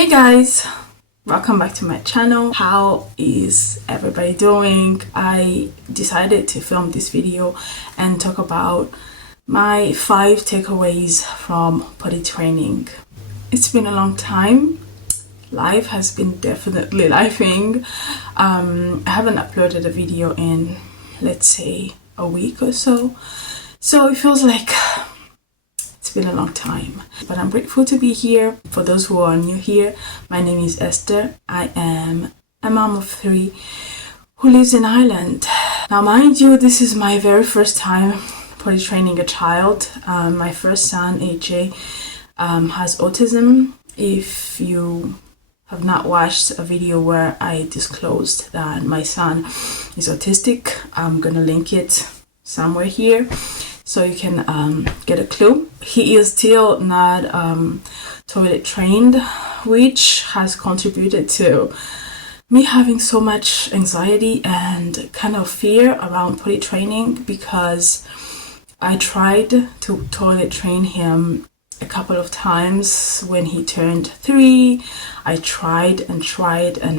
Hey guys, welcome back to my channel. How is everybody doing? I decided to film this video and talk about my 5 takeaways from potty training. It's been a long time. Life has been definitely lifing. I haven't uploaded a video in, let's say, a week or so. So it feels like it's been a long time, but I'm grateful to be here. For those who are new here, my name is Esther. I am a mom of 3 who lives in Ireland. Now, mind you, this is my very first time potty training a child. My first son, AJ, has autism. If you have not watched a video where I disclosed that my son is autistic, I'm gonna link it somewhere here so you can get a clue. He is still not toilet trained, which has contributed to me having so much anxiety and kind of fear around potty training, because I tried to toilet train him a couple of times when he turned 3. I tried and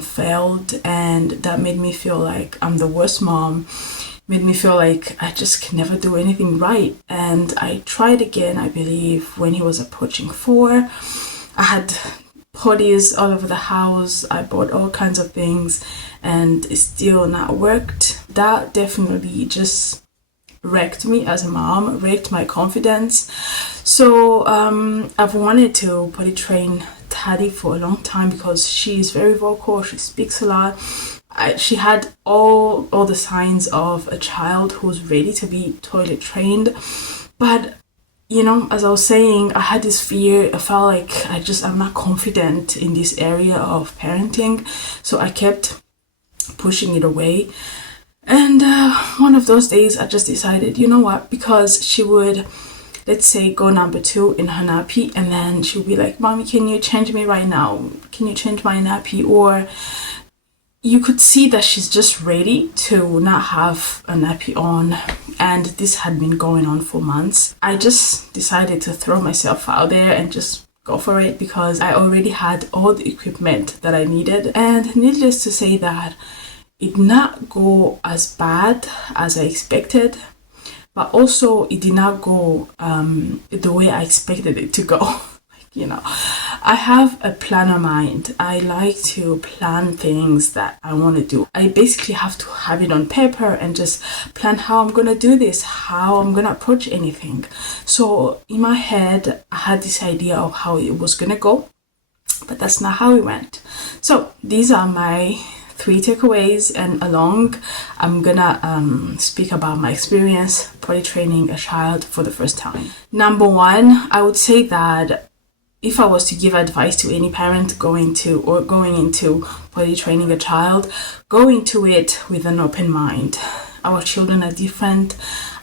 failed, and that made me feel like I'm the worst mom. Made me feel like I just can never do anything right. And I tried again, I believe, when he was approaching 4. I had potties all over the house. I bought all kinds of things and it still not worked. That definitely just wrecked me as a mom, wrecked my confidence. So I've wanted to potty train Taddy for a long time because she's very vocal, she speaks a lot. She had all the signs of a child who's ready to be toilet trained, but you know, as I was saying, I had this fear. I felt like I'm not confident in this area of parenting, so I kept pushing it away. And one of those days I just decided, you know what, because she would, let's say, go number 2 in her nappy, and then she'll be like, "Mommy, can you change me right now? Can you change my nappy?" Or you could see that she's just ready to not have a nappy on, and this had been going on for months. I just decided to throw myself out there and just go for it, because I already had all the equipment that I needed. And needless to say that it did not go as bad as I expected, but also it did not go the way I expected it to go. You know, I have a planner mind. I like to plan things that I want to do. I basically have to have it on paper and just plan how I'm going to do this, how I'm going to approach anything. So in my head, I had this idea of how it was going to go, but that's not how it went. So these are my 3 takeaways, and along I'm gonna speak about my experience potty training a child for the first time. Number 1, I would say that if I was to give advice to any parent going into potty training a child, go into it with an open mind. Our children are different.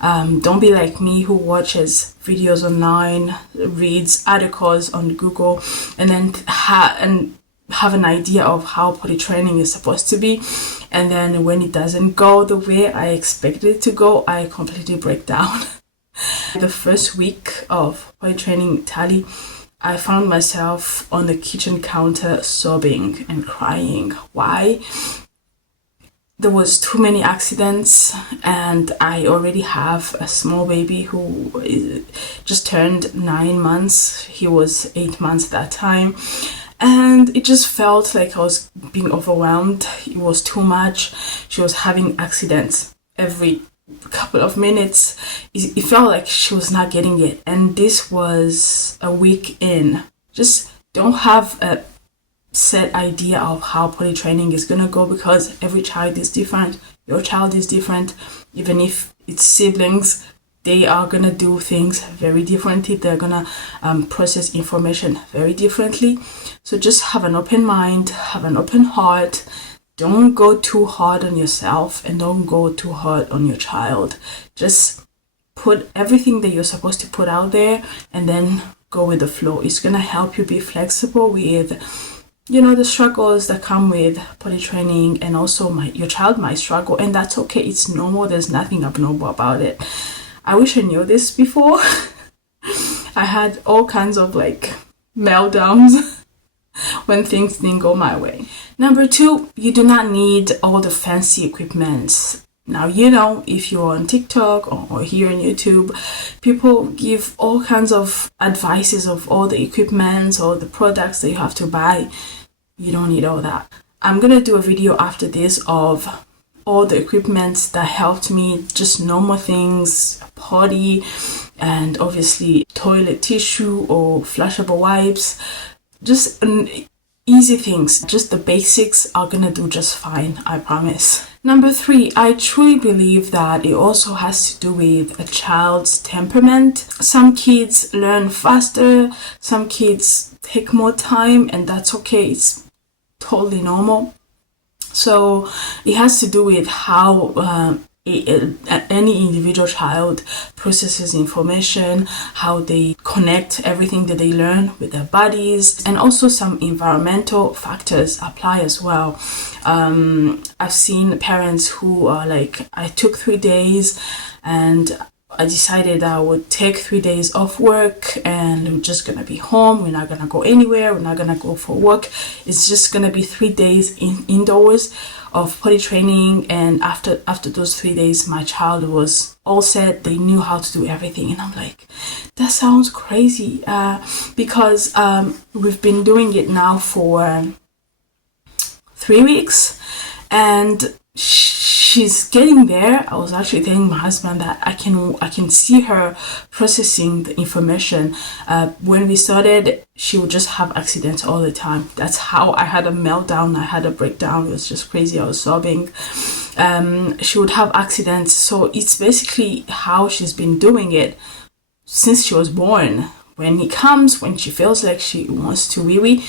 Don't be like me, who watches videos online, reads articles on Google, and then have an idea of how potty training is supposed to be, and then when it doesn't go the way I expected it to go, I completely break down. The first week of potty training Tally, I found myself on the kitchen counter sobbing and crying. Why? There was too many accidents, and I already have a small baby who just turned 9 months. He was 8 months at that time. And it just felt like I was being overwhelmed. It was too much. She was having accidents every couple of minutes. It felt like she was not getting it. And this was a week in. Just don't have a set idea of how potty training is going to go, because every child is different. Your child is different. Even if it's siblings, they are going to do things very differently. They're going to process information very differently. So just have an open mind, have an open heart. Don't go too hard on yourself and don't go too hard on your child. Just put everything that you're supposed to put out there and then go with the flow. It's going to help you be flexible with, you know, the struggles that come with potty training, and also your child might struggle, and that's okay. It's normal. There's nothing abnormal about it. I wish I knew this before. I had all kinds of meltdowns when things didn't go my way. Number 2, you do not need all the fancy equipment. Now, if you're on TikTok or here on YouTube, people give all kinds of advices of all the equipment or the products that you have to buy. You don't need all that. I'm going to do a video after this of all the equipment that helped me, just normal things, potty, and obviously toilet tissue or flushable wipes. Just easy things, just the basics are gonna do just fine, I promise. Number 3, I truly believe that it also has to do with a child's temperament. Some kids learn faster, some kids take more time, and that's okay, it's totally normal. So it has to do with how any individual child processes information, how they connect everything that they learn with their bodies, and also some environmental factors apply as well. I've seen parents who are like, I took 3 days and I decided I would take 3 days off work and we're just gonna be home. We're not gonna go anywhere. We're not gonna go for work. It's just gonna be 3 days indoors of potty training. And after those 3 days, my child was all set. They knew how to do everything. And I'm like, that sounds crazy, because we've been doing it now for 3 weeks, and she's getting there. I was actually telling my husband that I can see her processing the information. When we started, she would just have accidents all the time. That's how I had a meltdown. I had a breakdown. It was just crazy. I was sobbing. She would have accidents. So it's basically how she's been doing it since she was born. When it comes, when she feels like she wants to wee-wee,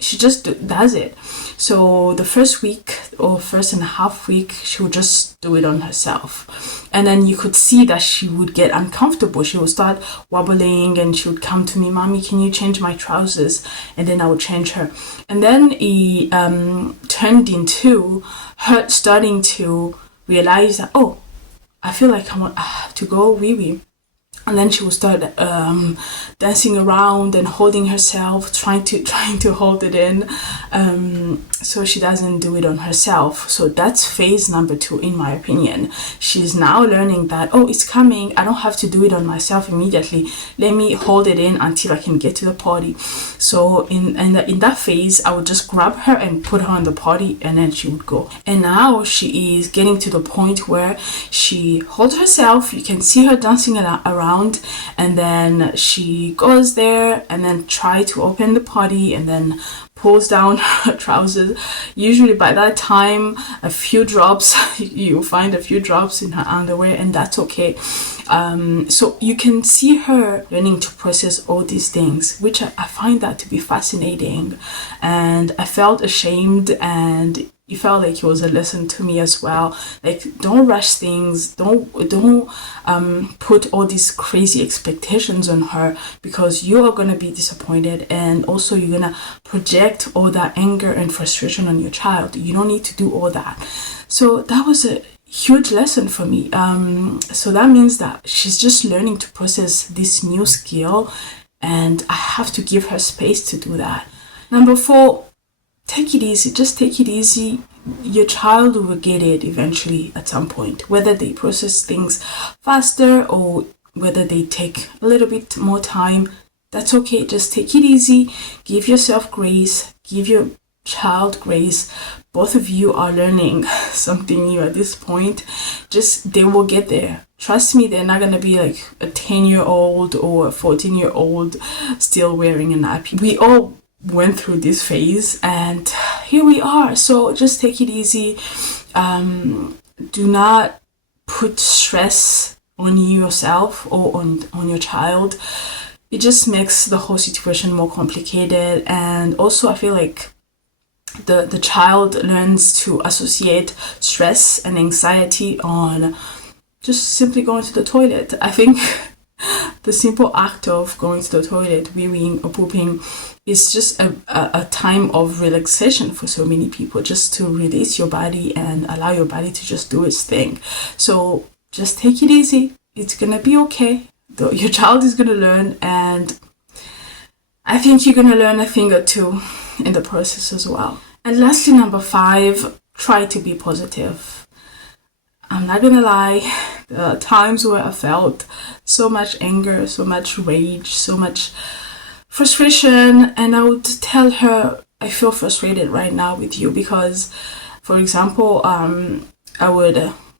she just does it. So the first week or first and a half week, she would just do it on herself. And then you could see that she would get uncomfortable. She would start wobbling and she would come to me, Mommy, can you change my trousers? And then I would change her. And then it turned into her starting to realize that, oh, I feel like I have to go wee-wee. And then she would start dancing around and holding herself, trying to hold it in, so she doesn't do it on herself. So that's phase number 2, in my opinion. She's now learning that, oh, it's coming. I don't have to do it on myself immediately. Let me hold it in until I can get to the potty. So in that phase, I would just grab her and put her on the potty, and then she would go. And now she is getting to the point where she holds herself. You can see her dancing around. And then she goes there and then try to open the potty and then pulls down her trousers. Usually by that time, a few drops, you find a few drops in her underwear, and that's okay. So you can see her learning to process all these things, which I find that to be fascinating. And I felt ashamed, and it felt like it was a lesson to me as well. Like, don't rush things. Don't put all these crazy expectations on her, because you are gonna be disappointed, and also you're gonna project all that anger and frustration on your child. You don't need to do all that. So that was a huge lesson for me. So that means that she's just learning to process this new skill, and I have to give her space to do that. Number 4, take it easy. Just take it easy. Your child will get it eventually at some point, whether they process things faster or whether they take a little bit more time. That's okay. Just take it easy. Give yourself grace. Give your child grace. Both of you are learning something new at this point. Just, they will get there. Trust me, they're not going to be like a 10-year-old or a 14-year-old still wearing a nappy. We all went through this phase, and here we are. So just take it easy. Do not put stress on yourself or on your child. It just makes the whole situation more complicated. And also, I feel like the child learns to associate stress and anxiety on just simply going to the toilet. I think the simple act of going to the toilet, weeing or pooping, is just a time of relaxation for so many people, just to release your body and allow your body to just do its thing. So just take it easy. It's gonna be okay. Your child is gonna learn, and I think you're gonna learn a thing or two. in the process as well. And lastly, number 5, try to be positive. I'm not gonna lie, there are times where I felt so much anger, so much rage, so much frustration, and I would tell her, I feel frustrated right now with you because, for example,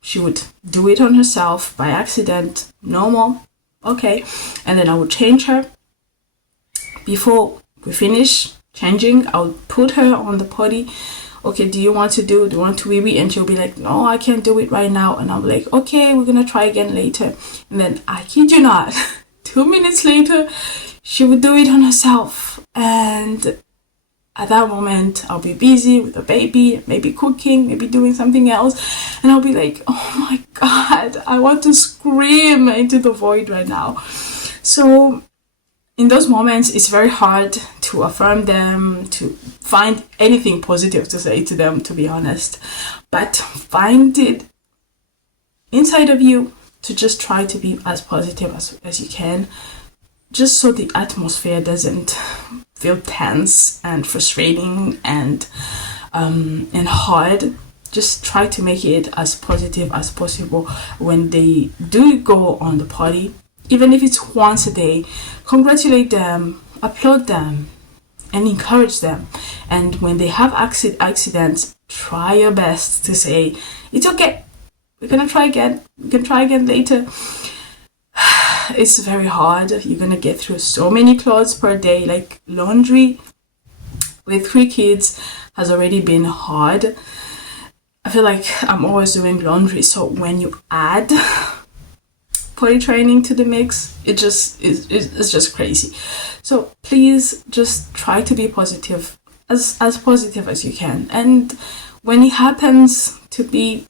she would do it on herself by accident, normal, okay, and then I would change her. Before we finish changing, I would put her on the potty. Okay, do you want to wee-wee? And she'll be like, no, I can't do it right now. And I'm like, okay, we're gonna try again later. And then, I kid you not, 2 minutes later, she would do it on herself. And at that moment, I'll be busy with the baby, maybe cooking, maybe doing something else. And I'll be like, oh my God, I want to scream into the void right now. So in those moments, it's very hard to affirm them, to find anything positive to say to them, to be honest. But find it inside of you to just try to be as positive as you can, just so the atmosphere doesn't feel tense and frustrating and hard. Just try to make it as positive as possible when they do go on the potty. Even if it's once a day, congratulate them, applaud them, and encourage them. And when they have accidents, try your best to say, it's okay, we're gonna try again, we can try again later. It's very hard. You're gonna get through so many clothes per day, like laundry with 3 kids has already been hard. I feel like I'm always doing laundry, so when you add potty training to the mix, it's just crazy. So please just try to be positive, as positive as you can. And when it happens to be,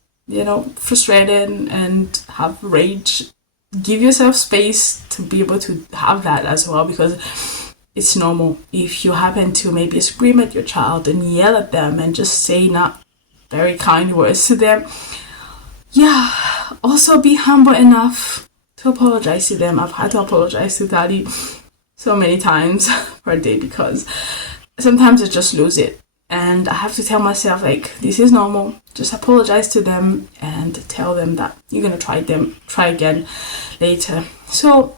frustrated and have rage, give yourself space to be able to have that as well, because it's normal. If you happen to maybe scream at your child and yell at them and just say not very kind words to them, also be humble enough to apologize to them. I've had to apologize to Daddy so many times per day because sometimes I just lose it. And I have to tell myself, like, this is normal. Just apologize to them and tell them that you're going to try again later. So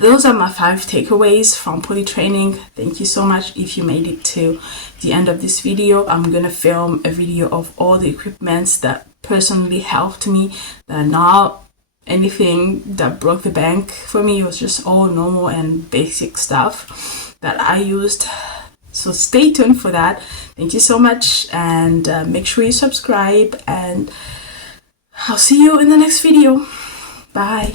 those are my 5 takeaways from potty training. Thank you so much if you made it to the end of this video. I'm going to film a video of all the equipments that personally helped me, that are not anything that broke the bank for me. It was just all normal and basic stuff that I used. So stay tuned for that. Thank you so much, and make sure you subscribe, and I'll see you in the next video. Bye.